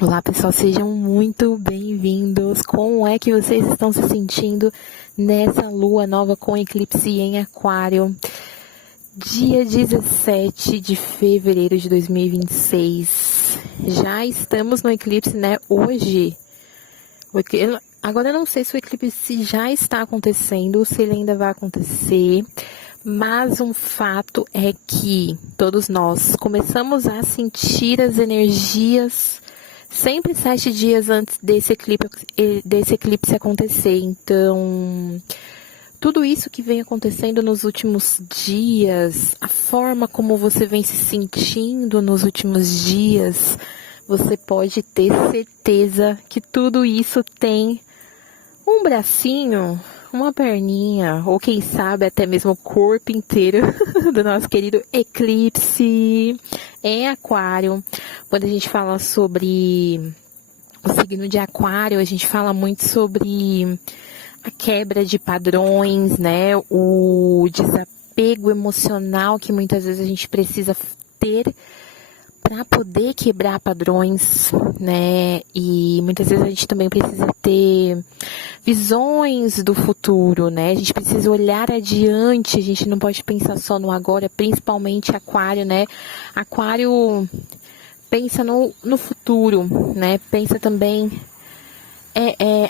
Olá, pessoal, sejam muito bem-vindos. Como é que vocês estão se sentindo nessa lua nova com eclipse em Aquário? Dia 17 de fevereiro de 2026. Já estamos no eclipse, né? Hoje. Agora eu não sei se o eclipse já está acontecendo, se ele ainda vai acontecer. Mas um fato é que todos nós começamos a sentir as energias sempre 7 dias antes desse eclipse acontecer. Então, tudo isso que vem acontecendo nos últimos dias, a forma como você vem se sentindo nos últimos dias, você pode ter certeza que tudo isso tem um bracinho, uma perninha, ou quem sabe até mesmo o corpo inteiro do nosso querido eclipse em Aquário. Quando a gente fala sobre o signo de Aquário, a gente fala muito sobre a quebra de padrões, né? O desapego emocional que muitas vezes a gente precisa ter para poder quebrar padrões, né? E muitas vezes a gente também precisa ter visões do futuro, né? A gente precisa olhar adiante, a gente não pode pensar só no agora, principalmente Aquário, né? Aquário pensa no futuro, né? Pensa também.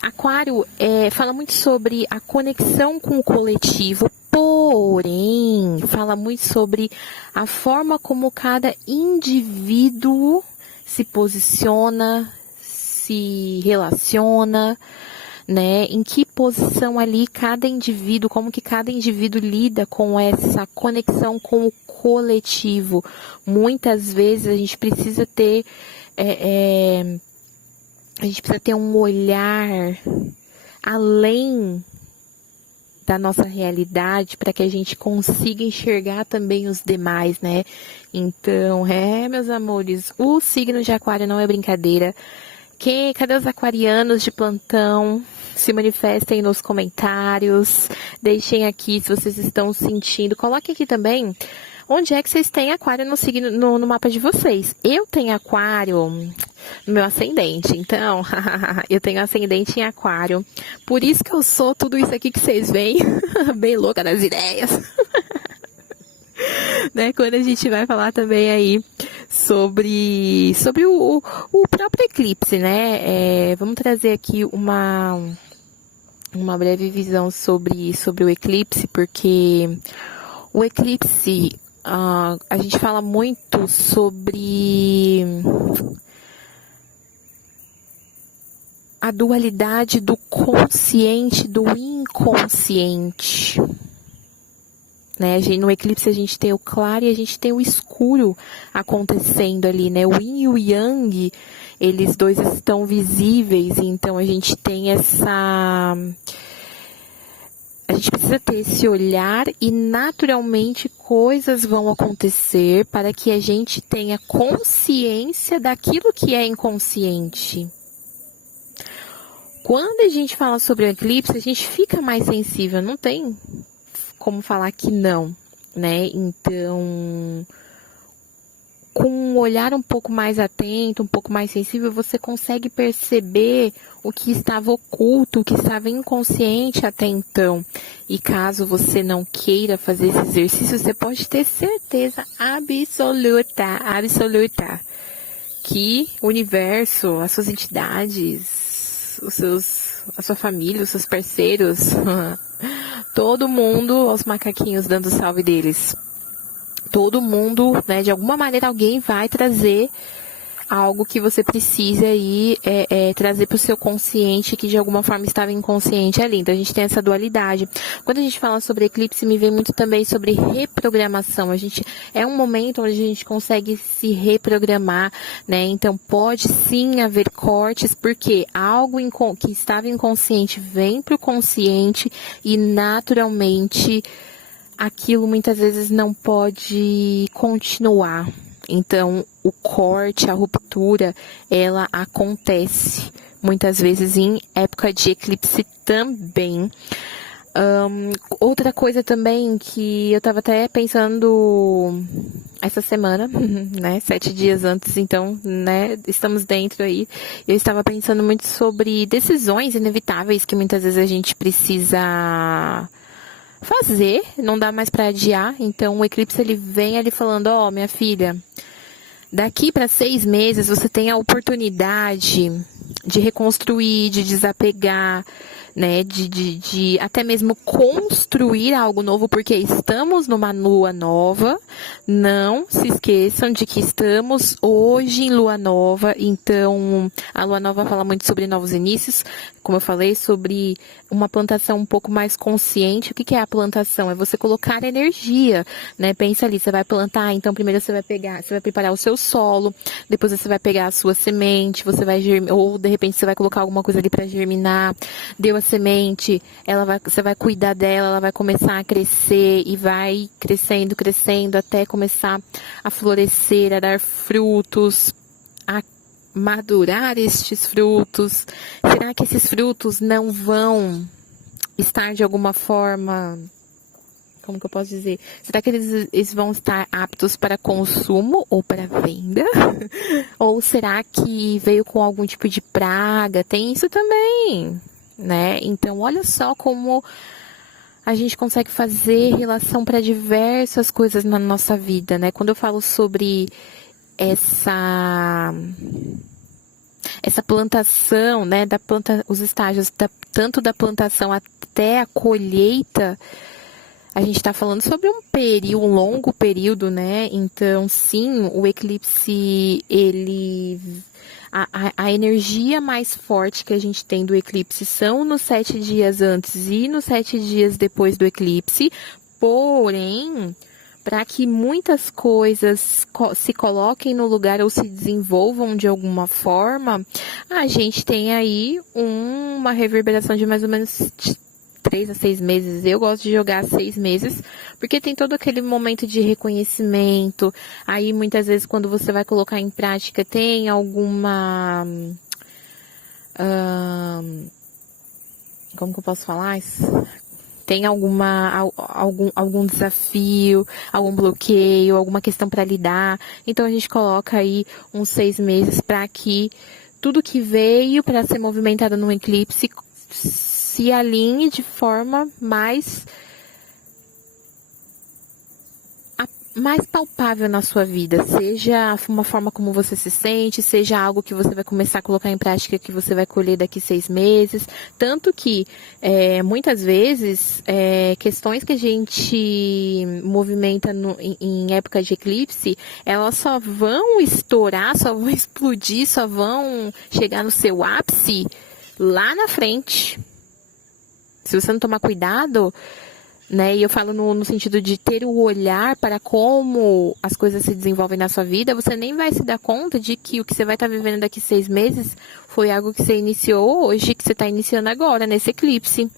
Aquário fala muito sobre a conexão com o coletivo, porém, fala muito sobre a forma como cada indivíduo se posiciona, se relaciona, né? Em que posição ali cada indivíduo, como que cada indivíduo lida com essa conexão com o coletivo. Muitas vezes a gente precisa ter um olhar além da nossa realidade para que a gente consiga enxergar também os demais, né? Então, meus amores, o signo de Aquário não é brincadeira. Cadê os aquarianos de plantão? Se manifestem nos comentários. Deixem aqui se vocês estão sentindo. Coloquem aqui também onde é que vocês têm Aquário no signo, no mapa de vocês. Eu tenho Aquário no meu ascendente. Então, eu tenho ascendente em Aquário. Por isso que eu sou tudo isso aqui que vocês veem. Bem louca das ideias. Né? Quando a gente vai falar também aí sobre o próprio eclipse, né? Vamos trazer aqui uma breve visão sobre o eclipse, porque o eclipse, a gente fala muito sobre a dualidade do consciente e do inconsciente. Né? No eclipse a gente tem o claro e a gente tem o escuro acontecendo ali, né? O yin e o yang, eles dois estão visíveis, então a gente tem a gente precisa ter esse olhar e naturalmente coisas vão acontecer para que a gente tenha consciência daquilo que é inconsciente. Quando a gente fala sobre o eclipse, a gente fica mais sensível, não tem como falar que não, né? Então, com um olhar um pouco mais atento, um pouco mais sensível, você consegue perceber o que estava oculto, o que estava inconsciente até então. E caso você não queira fazer esse exercício, você pode ter certeza absoluta que o universo, as suas entidades, a sua família, os seus parceiros, todo mundo, os macaquinhos dando salve deles. Todo mundo, né, de alguma maneira alguém vai trazer algo que você precisa aí trazer para o seu consciente, que de alguma forma estava inconsciente ali. Então a gente tem essa dualidade. Quando a gente fala sobre eclipse, me vem muito também sobre reprogramação. É um momento onde a gente consegue se reprogramar, né? Então pode sim haver cortes, porque algo que estava inconsciente vem para o consciente e naturalmente aquilo muitas vezes não pode continuar. Então, o corte, a ruptura, ela acontece muitas vezes em época de eclipse também. Outra coisa também que eu tava até pensando essa semana, né, 7 dias antes, então, né, estamos dentro aí. Eu estava pensando muito sobre decisões inevitáveis que muitas vezes a gente precisa fazer, não dá mais para adiar. Então o eclipse ele vem ali falando, ó, minha filha, daqui para 6 meses você tem a oportunidade de reconstruir, de desapegar, né, de até mesmo construir algo novo, porque estamos numa lua nova. Não se esqueçam de que estamos hoje em lua nova, então a lua nova fala muito sobre novos inícios, como eu falei, sobre uma plantação um pouco mais consciente. O que é a plantação? É você colocar energia, né? Pensa ali, você vai plantar, então primeiro você vai preparar o seu solo, depois você vai pegar a sua semente, você vai ou de repente você vai colocar alguma coisa ali para germinar. Deu a semente, você vai cuidar dela, ela vai começar a crescer e vai crescendo, crescendo até começar a florescer, a dar frutos, a madurar estes frutos. Será que esses frutos não vão estar de alguma forma, como que eu posso dizer? Será que eles vão estar aptos para consumo ou para venda? Ou será que veio com algum tipo de praga? Tem isso também, né? Então, olha só como a gente consegue fazer relação para diversas coisas na nossa vida, né? Quando eu falo sobre essa plantação, né, os estágios tanto da plantação até a colheita, a gente está falando sobre um longo período, né? Então, sim, o eclipse, a energia mais forte que a gente tem do eclipse são nos 7 dias antes e nos 7 dias depois do eclipse. Porém, para que muitas coisas se coloquem no lugar ou se desenvolvam de alguma forma, a gente tem aí uma reverberação de mais ou menos 3 a 6 meses. Eu gosto de jogar 6 meses, porque tem todo aquele momento de reconhecimento. Aí, muitas vezes, quando você vai colocar em prática, tem alguma... como que eu posso falar isso? Tem algum desafio, algum bloqueio, alguma questão para lidar. Então, a gente coloca aí uns 6 meses para que tudo que veio para ser movimentado no eclipse se alinhe de forma mais palpável na sua vida, seja uma forma como você se sente, seja algo que você vai começar a colocar em prática que você vai colher daqui 6 meses, tanto que muitas vezes questões que a gente movimenta em época de eclipse, elas só vão estourar, só vão explodir, só vão chegar no seu ápice lá na frente. Se você não tomar cuidado, né? E eu falo no sentido de ter o olhar para como as coisas se desenvolvem na sua vida, você nem vai se dar conta de que o que você vai estar vivendo daqui 6 meses foi algo que você iniciou hoje, que você está iniciando agora, nesse eclipse.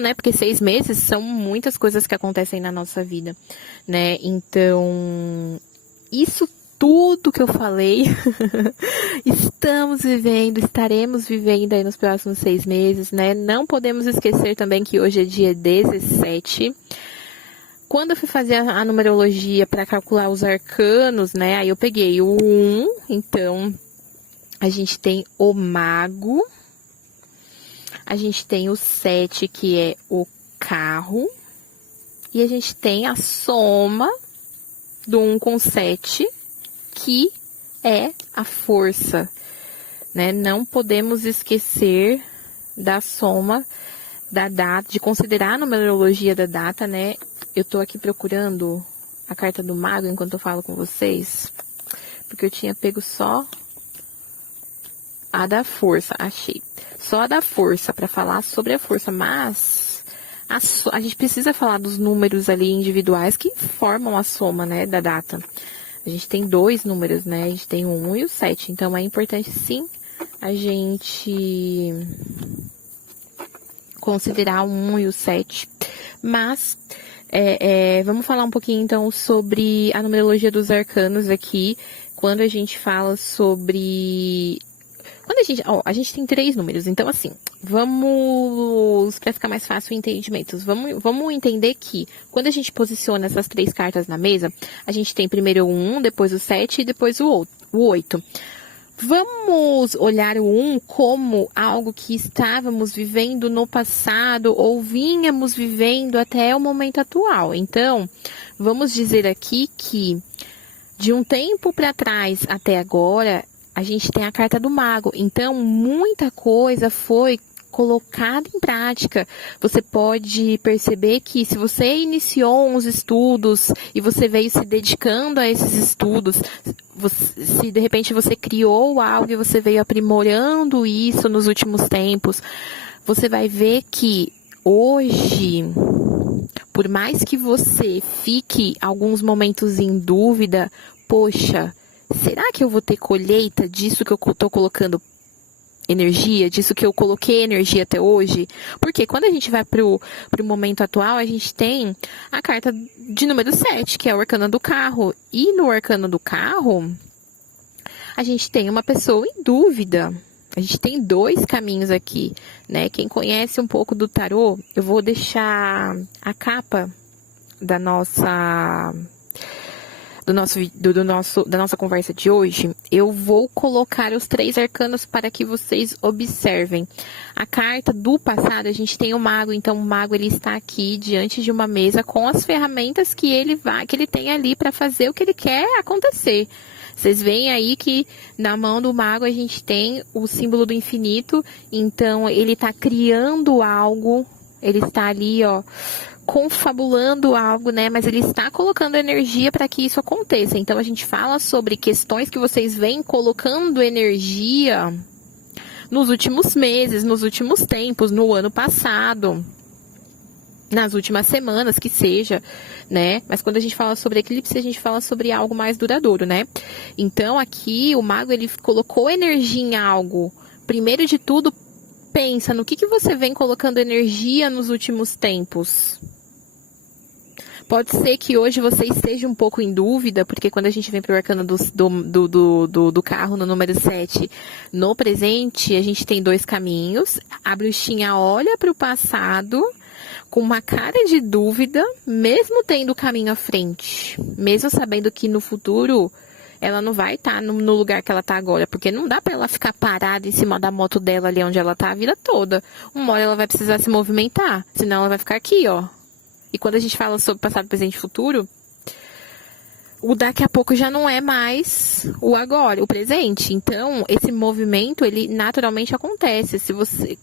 Né? Porque 6 meses são muitas coisas que acontecem na nossa vida, né? Então, isso tudo que eu falei, estaremos vivendo aí nos próximos 6 meses, né? Não podemos esquecer também que hoje é dia 17. Quando eu fui fazer a numerologia para calcular os arcanos, né? Aí eu peguei o 1, então a gente tem o mago, a gente tem o 7, que é o carro, e a gente tem a soma do 1 com 7, que é a força, né? Não podemos esquecer da soma da data, de considerar a numerologia da data, né? Eu tô aqui procurando a carta do mago enquanto eu falo com vocês, porque eu tinha pego só a da força, achei. Só a da força, para falar sobre a força, mas a gente precisa falar dos números ali individuais que formam a soma, né, da data. A gente tem 2 números, né? A gente tem o 1 e o 7. Então, é importante, sim, a gente considerar o 1 e o 7. Mas, vamos falar um pouquinho, então, sobre a numerologia dos arcanos aqui. Quando a gente fala sobre Quando a gente tem 3 números, então assim, para ficar mais fácil o entendimento, vamos entender que quando a gente posiciona essas 3 cartas na mesa, a gente tem primeiro o 1, depois o 7 e depois o 8. Vamos olhar o 1 como algo que estávamos vivendo no passado ou vínhamos vivendo até o momento atual. Então, vamos dizer aqui que de um tempo para trás até agora, a gente tem a carta do mago. Então, muita coisa foi colocada em prática. Você pode perceber que se você iniciou uns estudos e você veio se dedicando a esses estudos, se de repente você criou algo e você veio aprimorando isso nos últimos tempos, você vai ver que hoje, por mais que você fique alguns momentos em dúvida, poxa, será que eu vou ter colheita disso que eu estou colocando energia, disso que eu coloquei energia até hoje? Porque quando a gente vai pro momento atual, a gente tem a carta de número 7, que é o arcano do carro. E no arcano do carro, a gente tem uma pessoa em dúvida. A gente tem 2 caminhos aqui, né? Quem conhece um pouco do tarô, eu vou deixar a capa da nossa conversa de hoje. Eu vou colocar os 3 arcanos para que vocês observem. A carta do passado, a gente tem o mago, então o mago ele está aqui diante de uma mesa com as ferramentas que ele tem ali para fazer o que ele quer acontecer. Vocês veem aí que na mão do mago a gente tem o símbolo do infinito, então ele está criando algo, ele está ali, ó, confabulando algo, né? Mas ele está colocando energia para que isso aconteça. Então, a gente fala sobre questões que vocês vêm colocando energia nos últimos meses, nos últimos tempos, no ano passado, nas últimas semanas, que seja, né? Mas quando a gente fala sobre eclipse, a gente fala sobre algo mais duradouro, né? Então, aqui, o mago, ele colocou energia em algo. Primeiro de tudo, pensa no que você vem colocando energia nos últimos tempos. Pode ser que hoje você esteja um pouco em dúvida, porque quando a gente vem para o arcano do carro, no número 7, no presente, a gente tem 2 caminhos. A bruxinha olha para o passado com uma cara de dúvida, mesmo tendo o caminho à frente. Mesmo sabendo que no futuro ela não vai estar no lugar que ela está agora, porque não dá para ela ficar parada em cima da moto dela ali onde ela está a vida toda. Uma hora ela vai precisar se movimentar, senão ela vai ficar aqui, ó. E quando a gente fala sobre passado, presente e futuro, o daqui a pouco já não é mais o agora, o presente. Então, esse movimento, ele naturalmente acontece, se você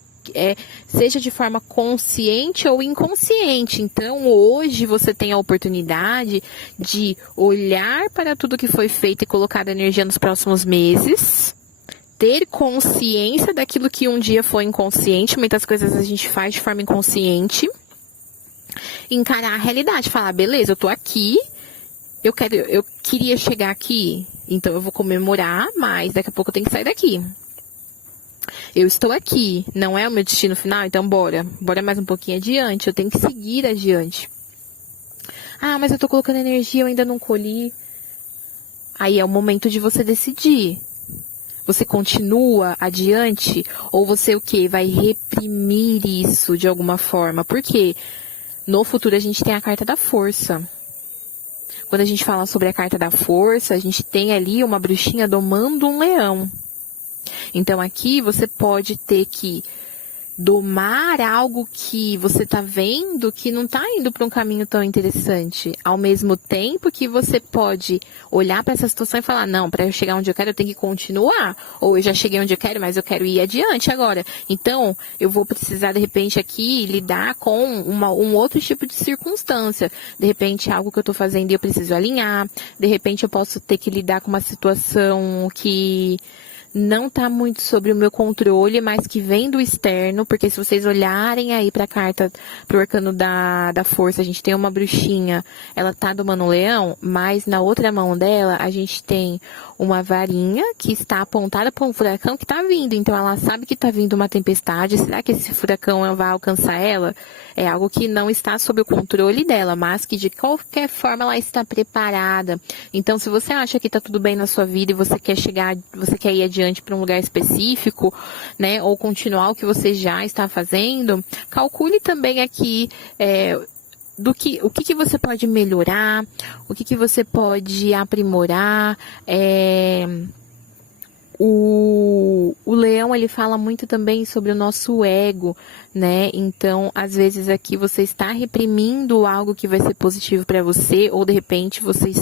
seja de forma consciente ou inconsciente. Então, hoje você tem a oportunidade de olhar para tudo que foi feito e colocar energia nos próximos meses, ter consciência daquilo que um dia foi inconsciente. Muitas coisas a gente faz de forma inconsciente. Encarar a realidade, falar, beleza, eu tô aqui, eu queria chegar aqui, então eu vou comemorar, mas daqui a pouco eu tenho que sair daqui. Eu estou aqui, não é o meu destino final, então bora mais um pouquinho adiante, eu tenho que seguir adiante. Ah, mas eu tô colocando energia, eu ainda não colhi. Aí é o momento de você decidir. Você continua adiante ou você o quê? Vai reprimir isso de alguma forma? Por quê? No futuro a gente tem a carta da força. Quando a gente fala sobre a carta da força, a gente tem ali uma bruxinha domando um leão. Então aqui você pode ter que domar algo que você está vendo que não está indo para um caminho tão interessante. Ao mesmo tempo que você pode olhar para essa situação e falar, não, para eu chegar onde eu quero eu tenho que continuar. Ou eu já cheguei onde eu quero, mas eu quero ir adiante agora. Então, eu vou precisar, de repente, aqui lidar com um outro tipo de circunstância. De repente, algo que eu estou fazendo e eu preciso alinhar. De repente, eu posso ter que lidar com uma situação que não está muito sobre o meu controle, mas que vem do externo, porque se vocês olharem aí para a carta, para o arcano da força, a gente tem uma bruxinha, ela tá domando um leão, mas na outra mão dela a gente tem uma varinha que está apontada para um furacão que está vindo. Então, ela sabe que está vindo uma tempestade. Será que esse furacão vai alcançar ela? É algo que não está sob o controle dela, mas que de qualquer forma ela está preparada. Então, se você acha que está tudo bem na sua vida e você quer ir adiante para um lugar específico, né, ou continuar o que você já está fazendo, calcule também aqui o que você pode melhorar, o que você pode aprimorar. O leão, ele fala muito também sobre o nosso ego, né? Então, às vezes aqui você está reprimindo algo que vai ser positivo para você, ou de repente você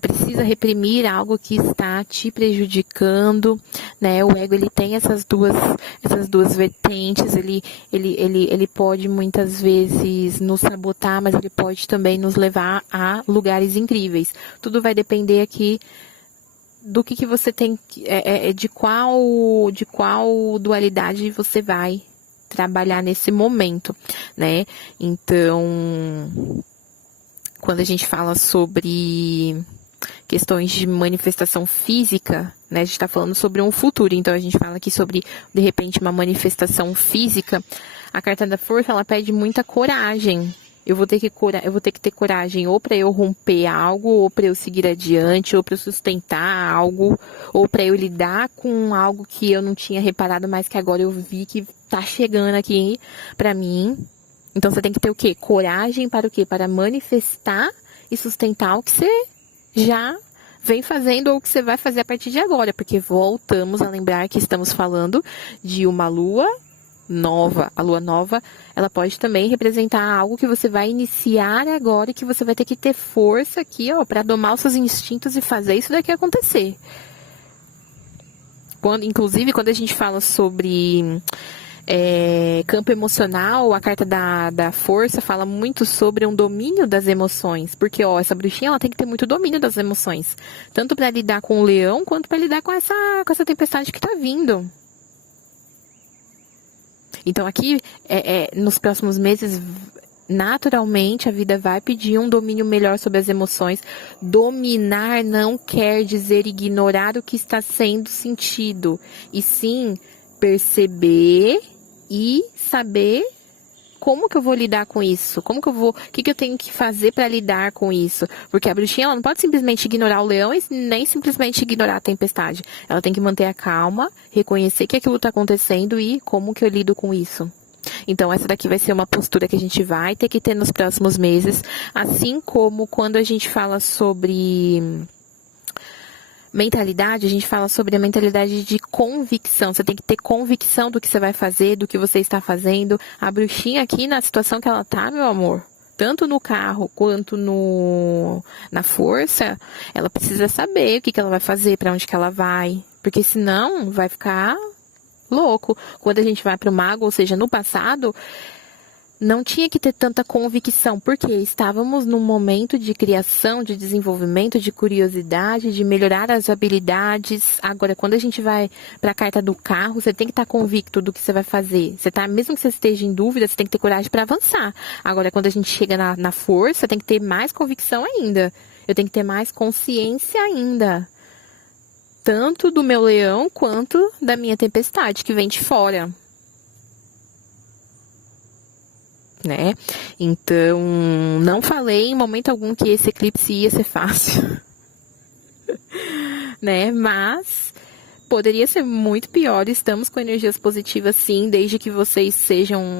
precisa reprimir algo que está te prejudicando, né? O ego, ele tem essas duas vertentes, ele pode muitas vezes nos sabotar, mas ele pode também nos levar a lugares incríveis. Tudo vai depender aqui do que você tem, de qual dualidade você vai trabalhar nesse momento, né? Então, quando a gente fala sobre questões de manifestação física, né? A gente está falando sobre um futuro, então a gente fala aqui sobre, de repente, uma manifestação física. A carta da força, ela pede muita coragem. Eu vou ter que ter coragem ou para eu romper algo, ou para eu seguir adiante, ou para eu sustentar algo, ou para eu lidar com algo que eu não tinha reparado, mas que agora eu vi que tá chegando aqui para mim. Então você tem que ter o quê? Coragem para o quê? Para manifestar e sustentar o que você já vem fazendo ou o que você vai fazer a partir de agora, porque voltamos a lembrar que estamos falando de uma lua nova. A lua nova, ela pode também representar algo que você vai iniciar agora e que você vai ter que ter força aqui, ó, para domar os seus instintos e fazer isso daqui acontecer. Inclusive, quando a gente fala sobre campo emocional, a carta da força fala muito sobre um domínio das emoções, porque, ó, essa bruxinha, ela tem que ter muito domínio das emoções, tanto para lidar com o leão, quanto para lidar com essa tempestade que tá vindo. Então, aqui, nos próximos meses, naturalmente, a vida vai pedir um domínio melhor sobre as emoções. Dominar não quer dizer ignorar o que está sendo sentido, e sim perceber e saber como que eu vou lidar com isso, o que eu tenho que fazer para lidar com isso. Porque a bruxinha, ela não pode simplesmente ignorar o leão e nem simplesmente ignorar a tempestade. Ela tem que manter a calma, reconhecer que aquilo está acontecendo e como que eu lido com isso. Então, essa daqui vai ser uma postura que a gente vai ter que ter nos próximos meses. Assim como quando a gente fala sobre mentalidade, a gente fala sobre a mentalidade de convicção. Você tem que ter convicção do que você vai fazer, do que você está fazendo. A bruxinha aqui, na situação que ela tá, meu amor, tanto no carro quanto na força, ela precisa saber o que ela vai fazer, para onde que ela vai. Porque senão vai ficar louco. Quando a gente vai para o mago, ou seja, no passado, não tinha que ter tanta convicção, porque estávamos num momento de criação, de desenvolvimento, de curiosidade, de melhorar as habilidades. Agora, quando a gente vai para a carta do carro, você tem que estar convicto do que você vai fazer. Mesmo que você esteja em dúvida, você tem que ter coragem para avançar. Agora, quando a gente chega na força, tem que ter mais convicção ainda. Eu tenho que ter mais consciência ainda. Tanto do meu leão, quanto da minha tempestade, que vem de fora. Né? Então, não falei em momento algum que esse eclipse ia ser fácil, né? Mas poderia ser muito pior. Estamos com energias positivas, sim, desde que vocês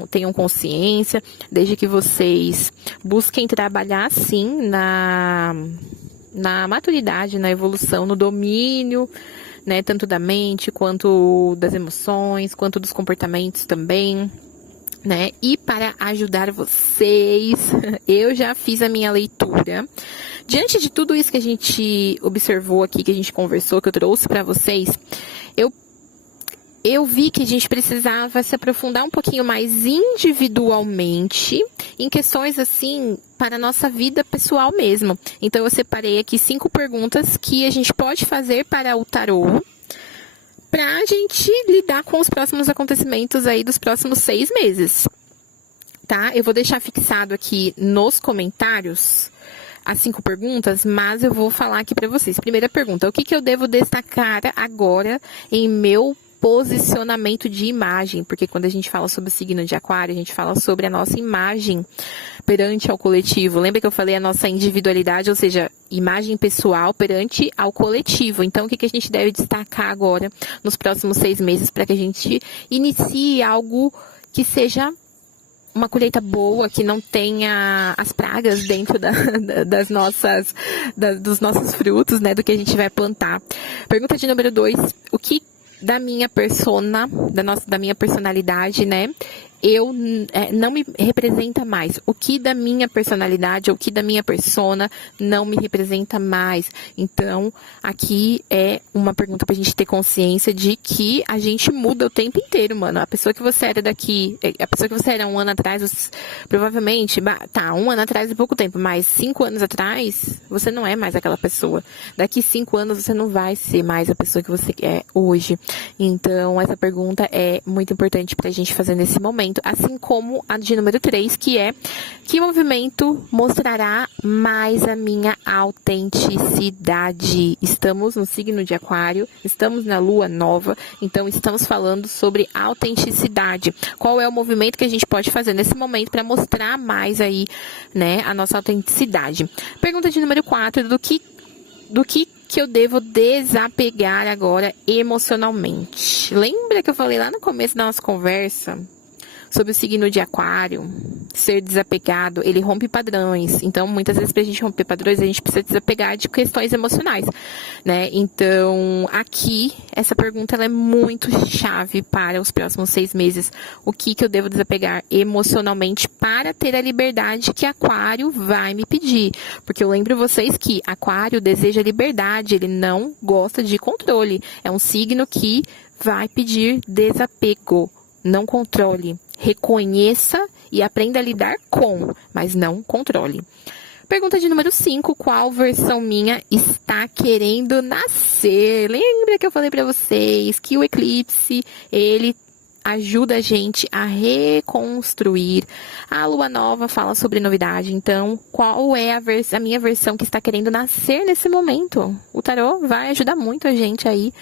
tenham consciência, desde que vocês busquem trabalhar, sim, na maturidade, na evolução, no domínio, né? Tanto da mente, quanto das emoções, quanto dos comportamentos também. Né? E para ajudar vocês, eu já fiz a minha leitura. Diante de tudo isso que a gente observou aqui, que a gente conversou, que eu trouxe para vocês, eu vi que a gente precisava se aprofundar um pouquinho mais individualmente em questões assim para a nossa vida pessoal mesmo. Então eu separei aqui 5 perguntas que a gente pode fazer para o tarô, para a gente lidar com os próximos acontecimentos aí dos próximos 6 meses, tá? Eu vou deixar fixado aqui nos comentários as 5 perguntas, mas eu vou falar aqui para vocês. Primeira pergunta, o que eu devo destacar agora em meu posicionamento de imagem? Porque quando a gente fala sobre o signo de Aquário, a gente fala sobre a nossa imagem perante ao coletivo. Lembra que eu falei a nossa individualidade, ou seja, imagem pessoal perante ao coletivo. Então, o que a gente deve destacar agora nos próximos 6 meses para que a gente inicie algo que seja uma colheita boa, que não tenha as pragas dentro dos nossos frutos, né, do que a gente vai plantar. Pergunta de número 2, o que da minha persona, da minha personalidade, né, não me representa mais. O que da minha personalidade, ou o que da minha persona não me representa mais. Então, aqui é uma pergunta pra gente ter consciência de que a gente muda o tempo inteiro, mano. A pessoa que você era a pessoa que você era 1 ano atrás, provavelmente, tá, 1 ano atrás é pouco tempo, mas 5 anos atrás, você não é mais aquela pessoa. Daqui 5 anos, você não vai ser mais a pessoa que você é hoje. Então, essa pergunta é muito importante pra gente fazer nesse momento. Assim como a de número 3, que é: que movimento mostrará mais a minha autenticidade? Estamos no signo de Aquário, estamos na lua nova, então estamos falando sobre autenticidade. Qual é o movimento que a gente pode fazer nesse momento para mostrar mais aí, né, a nossa autenticidade? Pergunta de número 4, do que eu devo desapegar agora emocionalmente? Lembra que eu falei lá no começo da nossa conversa sobre o signo de Aquário, ser desapegado, ele rompe padrões. Então, muitas vezes, para a gente romper padrões, a gente precisa desapegar de questões emocionais, né? Então, aqui, essa pergunta ela é muito chave para os próximos 6 meses. O que eu devo desapegar emocionalmente para ter a liberdade que Aquário vai me pedir? Porque eu lembro vocês que Aquário deseja liberdade, ele não gosta de controle. É um signo que vai pedir desapego. Não controle, reconheça e aprenda a lidar com, mas não controle. Pergunta de número 5, qual versão minha está querendo nascer? Lembra que eu falei para vocês que o eclipse, ele ajuda a gente a reconstruir. A lua nova fala sobre novidade, então qual é a minha versão que está querendo nascer nesse momento? O tarô vai ajudar muito a gente aí,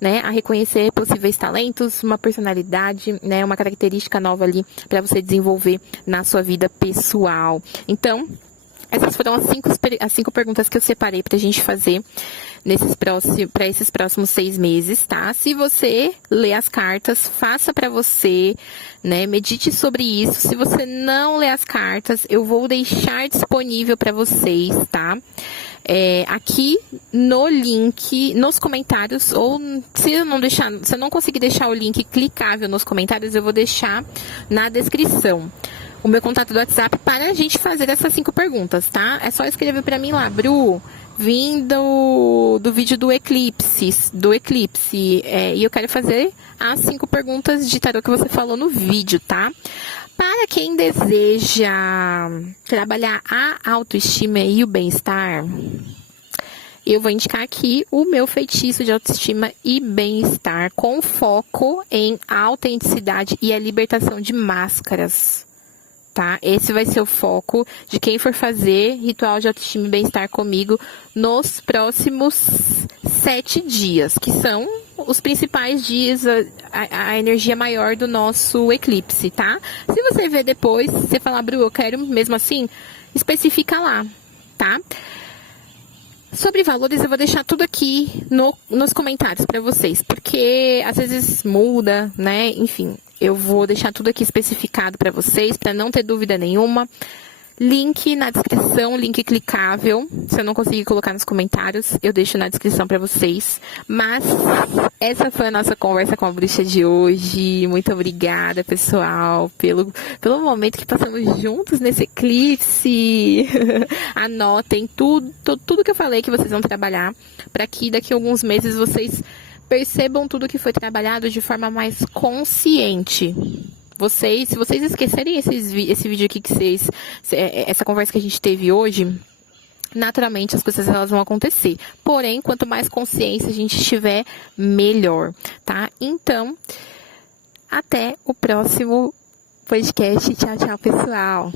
né, a reconhecer possíveis talentos, uma personalidade, né, uma característica nova ali para você desenvolver na sua vida pessoal. Então, essas foram as 5 perguntas que eu separei pra gente fazer para esses próximos 6 meses, tá? Se você ler as cartas, faça pra você, né? Medite sobre isso. Se você não ler as cartas, eu vou deixar disponível pra vocês, tá? Aqui no link, nos comentários, ou se eu não conseguir deixar o link clicável nos comentários, eu vou deixar na descrição o meu contato do WhatsApp para a gente fazer essas 5 perguntas, tá? É só escrever para mim lá, Bru, vindo do vídeo do eclipse, e eu quero fazer as 5 perguntas de tarô que você falou no vídeo, tá? Para quem deseja trabalhar a autoestima e o bem-estar, eu vou indicar aqui o meu feitiço de autoestima e bem-estar com foco em autenticidade e a libertação de máscaras. Tá? Esse vai ser o foco de quem for fazer ritual de autoestima e bem-estar comigo nos próximos 7 dias, que são os principais dias, a energia maior do nosso eclipse, tá? Se você ver depois, você falar, Bru, eu quero mesmo assim, especifica lá, tá? Sobre valores, eu vou deixar tudo aqui nos comentários para vocês, porque às vezes muda, né? Enfim, eu vou deixar tudo aqui especificado para vocês, para não ter dúvida nenhuma. Link na descrição, link clicável. Se eu não conseguir colocar nos comentários, eu deixo na descrição para vocês. Mas essa foi a nossa conversa com a bruxa de hoje. Muito obrigada, pessoal, pelo momento que passamos juntos nesse eclipse. Anotem tudo que eu falei que vocês vão trabalhar, para que daqui a alguns meses vocês percebam tudo que foi trabalhado de forma mais consciente. Se vocês esquecerem esse vídeo aqui essa conversa que a gente teve hoje, naturalmente as coisas elas vão acontecer. Porém, quanto mais consciência a gente tiver, melhor, tá? Então, até o próximo podcast. Tchau, tchau, pessoal.